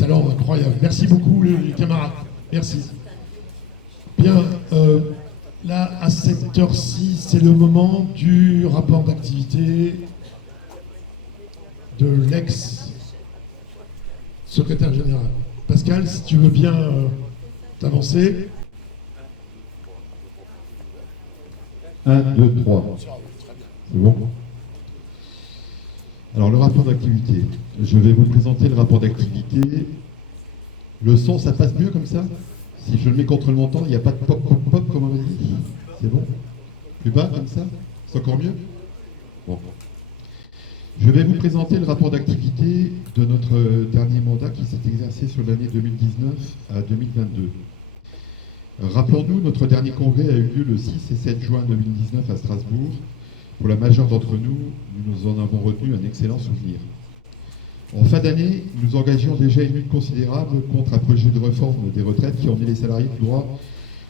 talent incroyable. Merci beaucoup les camarades. Merci. Bien, là, à cette heure-ci, c'est le moment du rapport d'activité de l'ex-secrétaire général. Pascal, si tu veux bien t'avancer. 1, 2, 3. C'est bon? Alors, le rapport d'activité. Je vais vous présenter le rapport d'activité. Le son, ça passe mieux comme ça? Si je le mets contre le montant, il n'y a pas de pop, pop, pop, comme on a dit. C'est bon? Plus bas, comme ça? C'est encore mieux? Bon. Je vais vous présenter le rapport d'activité de notre dernier mandat qui s'est exercé sur l'année 2019 à 2022. Rappelons-nous, notre dernier congrès a eu lieu le 6 et 7 juin 2019 à Strasbourg. Pour la majeure d'entre nous, nous en avons retenu un excellent souvenir. En fin d'année, nous engagions déjà une lutte considérable contre un projet de réforme des retraites qui emmenait les salariés tout droit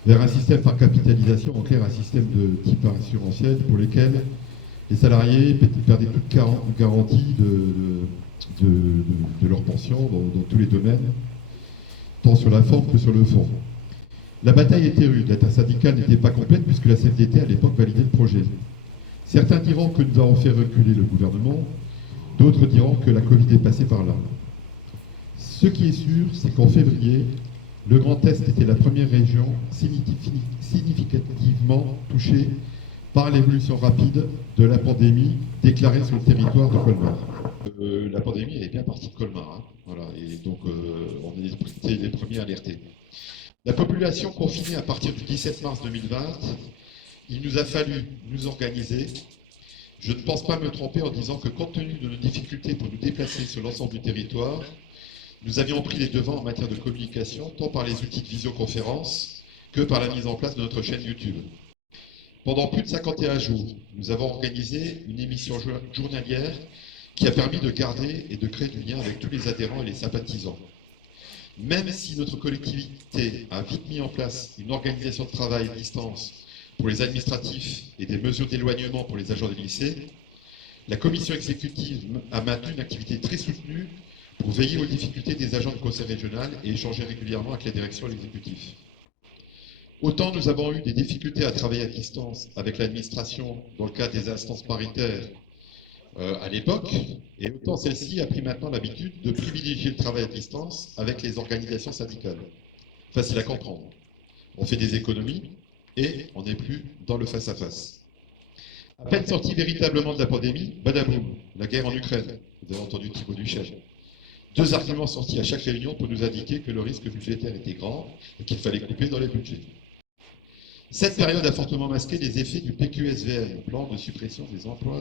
vers un système par capitalisation, en clair un système de type assurantiel pour lequel les salariés perdaient toute garantie de leur pension dans tous les domaines, tant sur la forme que sur le fond. La bataille était rude, l'intersyndicale n'était pas complète puisque la CFDT à l'époque validait le projet. Certains diront que nous avons fait reculer le gouvernement, d'autres diront que la Covid est passée par là. Ce qui est sûr, c'est qu'en février, le Grand Est était la première région significativement touchée par l'évolution rapide de la pandémie déclarée sur le territoire de Colmar. La pandémie, elle est bien partie de Colmar, hein. Voilà, et donc on est les premiers alertés. La population confinée à partir du 17 mars 2020, il nous a fallu nous organiser. Je ne pense pas me tromper en disant que compte tenu de nos difficultés pour nous déplacer sur l'ensemble du territoire, nous avions pris les devants en matière de communication, tant par les outils de visioconférence que par la mise en place de notre chaîne YouTube. Pendant plus de 51 jours, nous avons organisé une émission journalière qui a permis de garder et de créer du lien avec tous les adhérents et les sympathisants. Même si notre collectivité a vite mis en place une organisation de travail à distance pour les administratifs et des mesures d'éloignement pour les agents des lycées, la commission exécutive a maintenu une activité très soutenue pour veiller aux difficultés des agents du conseil régional et échanger régulièrement avec la direction et l'exécutif. Autant nous avons eu des difficultés à travailler à distance avec l'administration dans le cadre des instances paritaires à l'époque, et autant celle-ci a pris maintenant l'habitude de privilégier le travail à distance avec les organisations syndicales. Facile à comprendre. On fait des économies et on n'est plus dans le face-à-face. À peine sorti véritablement de la pandémie, badaboum, la guerre en Ukraine. Vous avez entendu Thibaut Duchesne. Deux arguments sortis à chaque réunion pour nous indiquer que le risque budgétaire était grand et qu'il fallait couper dans les budgets. Cette période a fortement masqué les effets du PQSVM, plan de suppression des emplois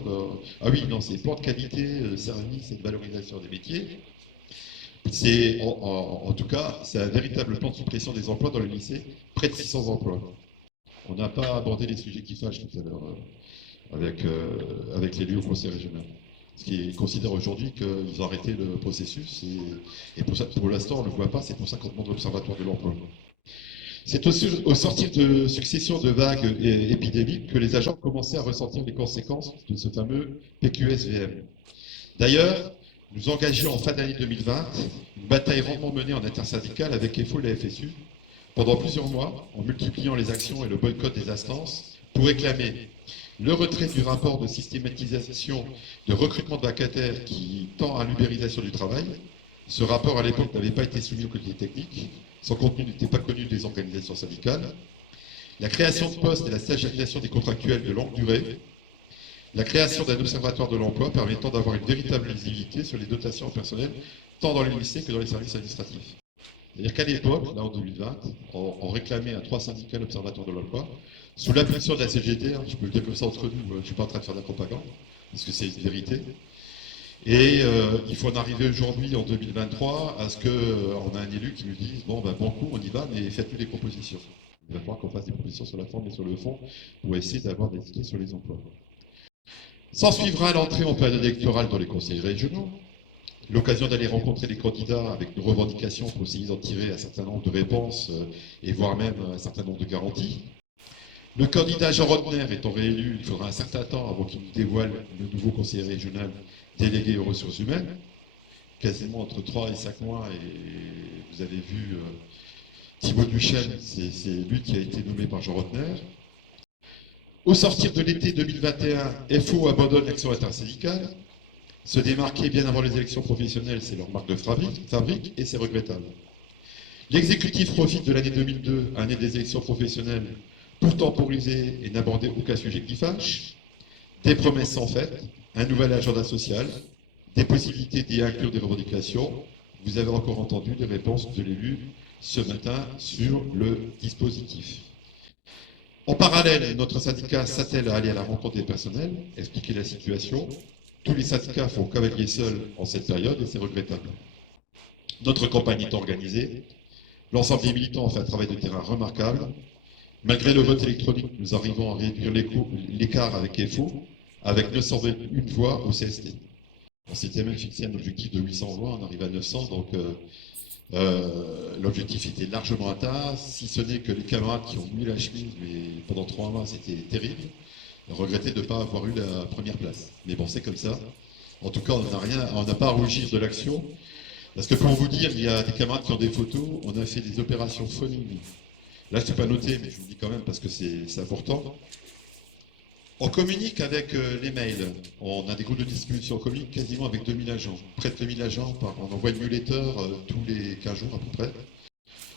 Ah oui, non, c'est plan de qualité, service et de valorisation des métiers. C'est, en tout cas, c'est un véritable plan de suppression des emplois dans le lycée, près de 600 emplois. On n'a pas abordé les sujets qui fâchent tout à l'heure avec l'élu au conseil régional. Ce qui considère aujourd'hui qu'ils ont arrêté le processus et pour l'instant on ne le voit pas, c'est pour ça qu'on demande l'observatoire de l'emploi. C'est au sortir de succession de vagues épidémiques que les agents commençaient à ressentir les conséquences de ce fameux PQSVM. D'ailleurs, nous engagions en fin d'année 2020 une bataille rondement menée en intersyndicale avec EFO et la FSU pendant plusieurs mois en multipliant les actions et le boycott des instances pour réclamer le retrait du rapport de systématisation de recrutement de vacataires qui tend à l'ubérisation du travail. Ce rapport à l'époque n'avait pas été soumis au comité technique, son contenu n'était pas connu des organisations syndicales. La création de postes et la stagiarisation des contractuels de longue durée. La création d'un observatoire de l'emploi permettant d'avoir une véritable visibilité sur les dotations en personnel, tant dans les lycées que dans les services administratifs. C'est-à-dire qu'à l'époque, là en 2020, on réclamait un 3 syndical observatoire de l'emploi, sous l'impulsion de la CGT, je peux le dire comme ça entre nous, je ne suis pas en train de faire de la propagande, parce que c'est une vérité. Et il faut en arriver aujourd'hui, en 2023, à ce qu'on a un élu qui nous dise, bon coup, on y va, mais faites-nous des propositions. Il va falloir qu'on fasse des propositions sur la forme et sur le fond, pour essayer d'avoir des idées sur les emplois. S'en suivra l'entrée en période électorale dans les conseils régionaux, l'occasion d'aller rencontrer les candidats avec nos revendications pour essayer d'en tirer un certain nombre de réponses et voire même un certain nombre de garanties. Le candidat Jean Rotner étant réélu, il faudra un certain temps avant qu'il nous dévoile le nouveau conseiller régional délégué aux ressources humaines. quasiment entre 3 et 5 mois, et vous avez vu Thibaut Duchesne, c'est lui qui a été nommé par Jean Rotner. Au sortir de l'été 2021, FO abandonne l'action intersyndicale. Se démarquer bien avant les élections professionnelles, c'est leur marque de fabrique et c'est regrettable. L'exécutif profite de l'année 2002, année des élections professionnelles, pour temporiser et n'aborder aucun sujet qui fâche. Des promesses sans faites, un nouvel agenda social, des possibilités d'y inclure des revendications. Vous avez encore entendu les réponses de l'élu ce matin sur le dispositif. En parallèle, notre syndicat s'attelle à aller à la rencontre des personnels, expliquer la situation. Tous les syndicats font cavalier seul en cette période et c'est regrettable. Notre campagne est organisée. L'ensemble des militants ont fait un travail de terrain remarquable. Malgré le vote électronique, nous arrivons à réduire l'écart avec FO, avec 921 voix au CST. On s'était même fixé un objectif de 800 voix, on arrive à 900, donc l'objectif était largement atteint, si ce n'est que les camarades qui ont mis la chemise, mais pendant 3 mois c'était terrible, regrettaient de ne pas avoir eu la première place. Mais bon, c'est comme ça. En tout cas, on n'a pas à rougir de l'action. Parce que pour vous dire, il y a des camarades qui ont des photos, on a fait des opérations phoning. Là, je ne l'ai pas noté, mais je vous le dis quand même parce que c'est important. On communique avec les mails. On a des groupes de distribution, on communique quasiment avec 2000 agents. Près de 2000 agents, on envoie une newsletter tous les 15 jours à peu près.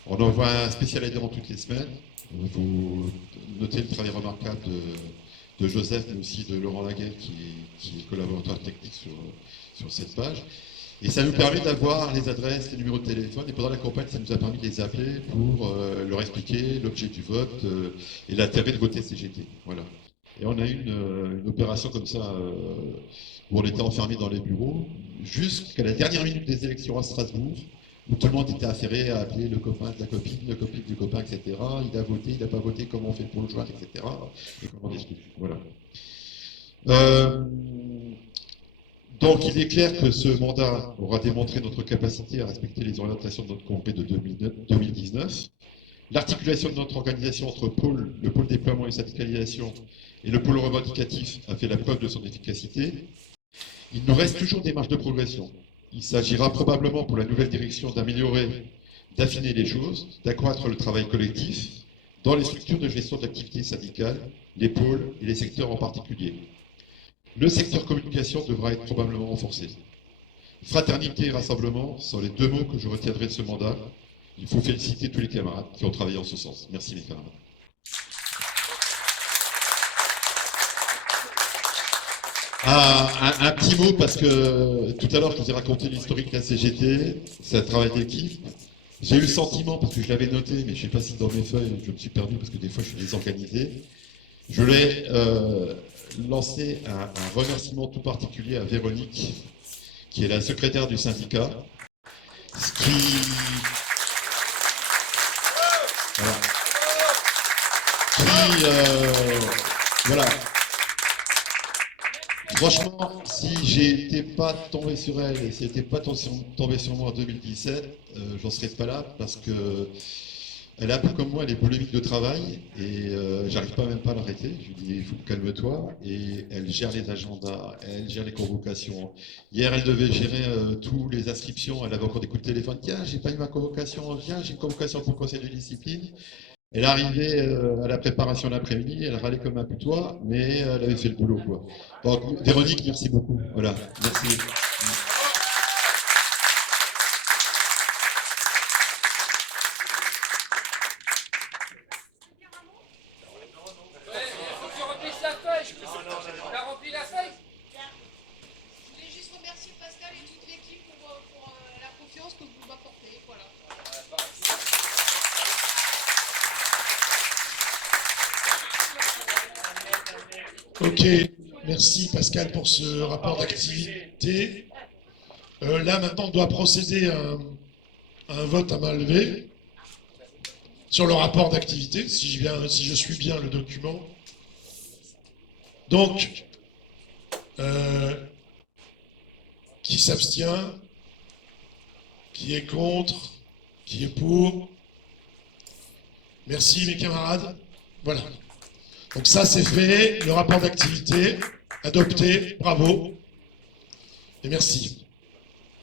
On envoie un spécial adhérent toutes les semaines. Vous notez le travail remarquable de Joseph, mais aussi de Laurent Laguerre, qui est collaborateur technique sur cette page. Et ça nous permet d'avoir les adresses, les numéros de téléphone, et pendant la campagne, ça nous a permis de les appeler pour leur expliquer l'objet du vote et l'intérêt de voter CGT. Voilà. Et on a eu une opération comme ça, où on était enfermés dans les bureaux, jusqu'à la dernière minute des élections à Strasbourg, où tout le monde était affairé à appeler le copain de la copine, le copine du copain, etc. Il a voté, il n'a pas voté, comment on fait pour le joindre, etc. Et comment on discute. Voilà. Donc il est clair que ce mandat aura démontré notre capacité à respecter les orientations de notre congrès de 2019. L'articulation de notre organisation entre le pôle déploiement et syndicalisation et le pôle revendicatif a fait la preuve de son efficacité. Il nous reste toujours des marges de progression. Il s'agira probablement pour la nouvelle direction d'améliorer, d'affiner les choses, d'accroître le travail collectif dans les structures de gestion d'activités syndicales, les pôles et les secteurs en particulier. Le secteur communication devra être probablement renforcé. Fraternité et rassemblement sont les 2 mots que je retiendrai de ce mandat. Il faut féliciter tous les camarades qui ont travaillé en ce sens. Merci les camarades. Un petit mot parce que tout à l'heure je vous ai raconté l'historique de la CGT, c'est un travail d'équipe. J'ai eu le sentiment, parce que je l'avais noté, mais je ne sais pas si dans mes feuilles je me suis perdu parce que des fois je suis désorganisé. Je voulais lancer un remerciement tout particulier à Véronique, qui est la secrétaire du syndicat, voilà. Franchement, si j'étais pas tombé sur elle et si elle n'était pas tombée sur moi en 2017, j'en serais pas là parce que elle est un peu comme moi, elle est polémique de travail et j'arrive pas même pas à l'arrêter. Je lui dis il faut calme-toi et elle gère les agendas, elle gère les convocations. Hier elle devait gérer tous les inscriptions, elle avait encore des coups de téléphone. Tiens, j'ai pas eu ma convocation, tiens, j'ai une convocation pour le conseil de discipline. Elle arrivait à la préparation l'après-midi, elle râlait comme un putois, mais elle avait fait le boulot, quoi. Donc, Véronique, merci beaucoup. Voilà, merci. Ok, merci Pascal pour ce rapport d'activité. Là maintenant on doit procéder à un vote à main levée sur le rapport d'activité, si je suis bien le document. Donc, qui s'abstient, qui est contre, qui est pour. Merci mes camarades. Voilà. Donc ça c'est fait, le rapport d'activité, adopté, bravo, et merci.